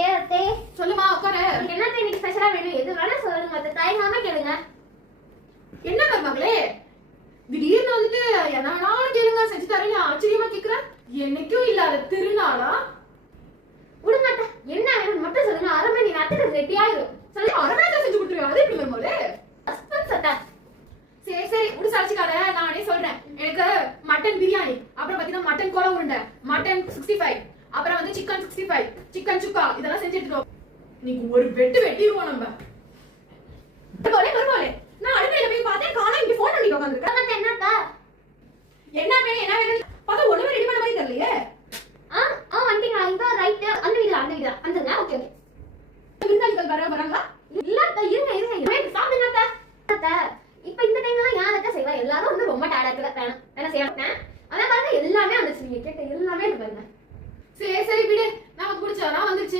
அத்தே சொல்லுமா உட்காரு. என்ன இன்னைக்கு ஸ்பெஷலா வேணும்? எது வேணா சொல்லுங்க, மத்த தயங்காம கேளுங்க. என்ன மருமகளே திடீர்னு வந்துட்டு என்ன வேணாலும் கேளுங்க செஞ்சு தரேன்னு ஆச்சரியமா கேக்குறேன். என்னைக்கும் இல்லாத திருநாளா? விடுங்க அத்தை, என்ன வேணும் மட்டும் சொல்லுங்க. அரை மணி நேரத்துக்கு ரெடி ஆயிடும். சொல்லி அரவணையா செஞ்சு கொடுத்துருவேன். அது எப்படி மருமகளே? சஸ்பென்ஸ் அத்தை. சரி சரி விடு சாச்சிக்காத, நானே சொல்றேன். எனக்கு மட்டன் பிரியாணி, அப்புறம் பாத்தீங்கன்னா மட்டன் கோலா உருண்டை, மட்டன் 65, அப்புறம் வந்து சிக்கன் 65, சிக்கன் சுக்கா இதெல்லாம் செஞ்சு எடுத்துட்டு வா. நீங்க ஒரு வெட்டிடுவோம் நம்ம. மருமகளே நான் அடுப்பையில போய் பார்த்தேன், காணோம். இங்க போன் பண்ணி உட்கார்ந்திருக்கேன். அத்தை என்னக்கா? என்ன வேணும் பார்த்தா ஒண்ணுமே ரெடி பண்ண மாதிரி தெரியலையே. வந்துட்டீங்களா? இதோ ரைட். அந்த வீடுல வந்துருங்க. Okay okay. விருந்தாளிகள் வராங்களா? இல்ல அத்தை, இருங்க சாப்பிடுங்க அத்தை. அத்தை இப்ப இந்த டைம்ல யார் அத்தை செய்வா? எல்லாரும் வந்து ரொம்ப டயர்டா வேணும் வேணா செய்யணும். அதான் பாருங்க எல்லாமே வந்துச்சு. நீங்க கேட்ட எல்லாமே பாருங்க. சரி சரி விடு, நமக்கு பிடிச்சதெல்லாம் வந்துருச்சு.